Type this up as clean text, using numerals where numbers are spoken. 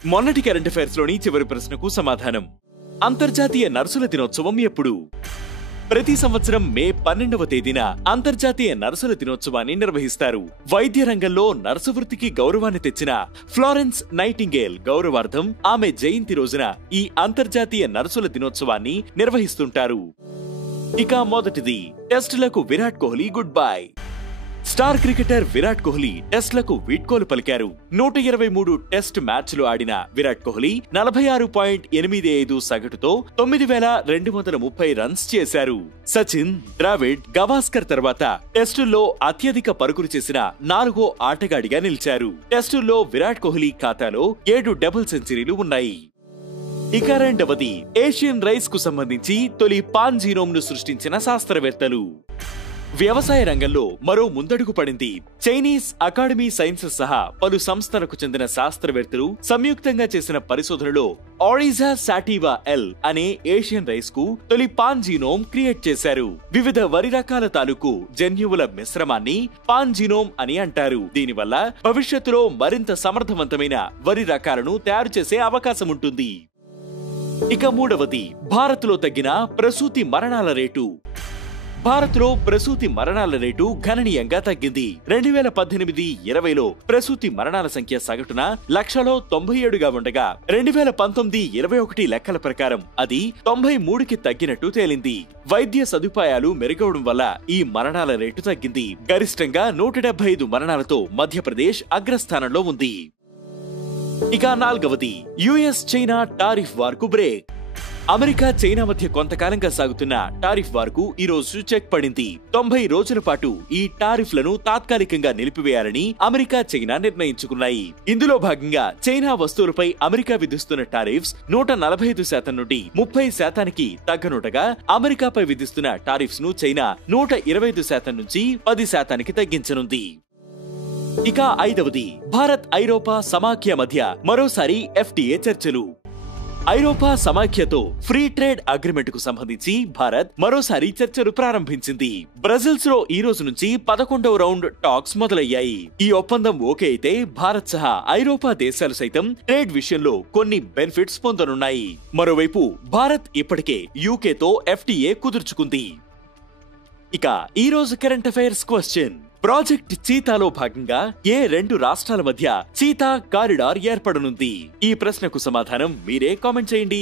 మొన్నటి current affairs లోని చివరి ప్రశ్నకు సమాధానం. అంతర్జాతీయ నర్సుల దినోత్సవం ఎప్పుడు? ప్రతి సంవత్సరం మే 12వ తేదీన అంతర్జాతీయ నర్సుల దినోత్సవాన్ని నిర్వహిస్తారు. వైద్య రంగంలో నర్సు వృత్తికి గౌరవాన్ని తెచ్చిన ఫ్లోరెన్స్ నైటింగేల్ గౌరవార్థం ఆమె జయంతి రోజున ఈ అంతర్జాతీయ నర్సుల దినోత్సవాన్ని నిర్వహిస్తుంటారు. ఇక మొదటిది, టెస్టులకు Virat Kohli good bye. Star cricketer Virat Kohli టెస్ట్లకు వీడ్కోలు పలికారు. 123 టెస్ట్ మ్యాచ్లు ఆడిన విరాట్ కోహ్లీ 46.85 సగటుతో 9230 రన్స్ చేశారు. సచిన్, ద్రావిడ్, గవాస్కర్ తర్వాత టెస్టుల్లో అత్యధిక పరుగులు చేసిన 4వ ఆటగాడిగా నిలిచారు. టెస్టుల్లో విరాట్ కోహ్లీ ఖాతాలో 7 డబుల్ సెంచరీలు ఉన్నాయి. ఇక రెండవది, ఏషియన్ రైస్ కు సంబంధించి తొలి పాన్ జీనోమ్ ను సృష్టించిన శాస్త్రవేత్తలు. వ్యవసాయ రంగంలో మరో ముందడుగు పడింది. చైనీస్ అకాడమీ సైన్సెస్ సహా పలు సంస్థలకు చెందిన శాస్త్రవేత్తలు సంయుక్తంగా చేసిన పరిశోధనలో ఆరిజా సాటివా ఎల్ అనే ఏషియన్ రైస్ కు తొలి పాన్ జీనోమ్ క్రియేట్ చేశారు. వివిధ వరి రకాల తాలూకు జన్యువుల మిశ్రమాన్ని పాన్ జీనోమ్ అని అంటారు. దీనివల్ల భవిష్యత్తులో మరింత సమర్థవంతమైన వరి రకాలను తయారు చేసే అవకాశం ఉంటుంది. ఇక మూడవది, భారత్లో తగ్గిన ప్రసూతి మరణాల రేటు. భారత్లో ప్రసూతి మరణాల రేటు గణనీయంగా తగ్గింది. 2018-20లో ప్రసూతి మరణాల సంఖ్య సగటున 1,97గా ఉండగా 2019-21 లెక్కల ప్రకారం అది 93కి తగ్గినట్టు తేలింది. వైద్య సదుపాయాలు మెరుగవడం వల్ల ఈ మరణాల రేటు తగ్గింది. గరిష్టంగా 175 మరణాలతో మధ్యప్రదేశ్ అగ్రస్థానంలో ఉంది. ఇక నాలుగవది, యుఎస్ చైనా టారిఫ్ వార్ కు బ్రేక్. అమెరికా చైనా మధ్య కొంతకాలంగా సాగుతున్న టారిఫ్ వార్ కు ఈ రోజు చెక్ పడింది. 90 రోజుల పాటు ఈ టారిఫ్లను తాత్కాలికంగా నిలిపివేయాలని అమెరికా చైనా నిర్ణయించుకున్నాయి. ఇందులో భాగంగా చైనా వస్తువులపై అమెరికా విధిస్తున్న టారిఫ్స్ 145% నుండి 30%కి తగ్గనుండగా అమెరికాపై విధిస్తున్న టారిఫ్స్ ను చైనా 125% నుంచి 10%కి తగ్గించనుంది. ఇక ఐదవది, భారత్ ఐరోపా సమాఖ్య మధ్య మరోసారి FTA చర్చలు. ఐరోపా సమాఖ్యతో ఫ్రీ ట్రేడ్ అగ్రిమెంట్ కు సంబంధించి భారత్ మరోసారి చర్చలు ప్రారంభించింది. బ్రజిల్స్ లో ఈ రోజు నుంచి 11వ రౌండ్ టాక్స్ మొదలయ్యాయి. ఈ ఒప్పందం ఓకే అయితే భారత్ సహా ఐరోపా దేశాలు సైతం ట్రేడ్ విషయంలో కొన్ని బెనిఫిట్స్ పొందనున్నాయి. మరోవైపు భారత్ ఇప్పటికే యూకేతో FTA కుదుర్చుకుంది. ఇక ఈ రోజు కరెంట్ అఫైర్స్ క్వశ్చన్, ప్రాజెక్ట్ చీతాలో భాగంగా ఏ 2 రాష్ట్రాల మధ్య చీతా కారిడార్ ఏర్పడనుంది? ఈ ప్రశ్నకు సమాధానం మీరే కామెంట్ చేయండి.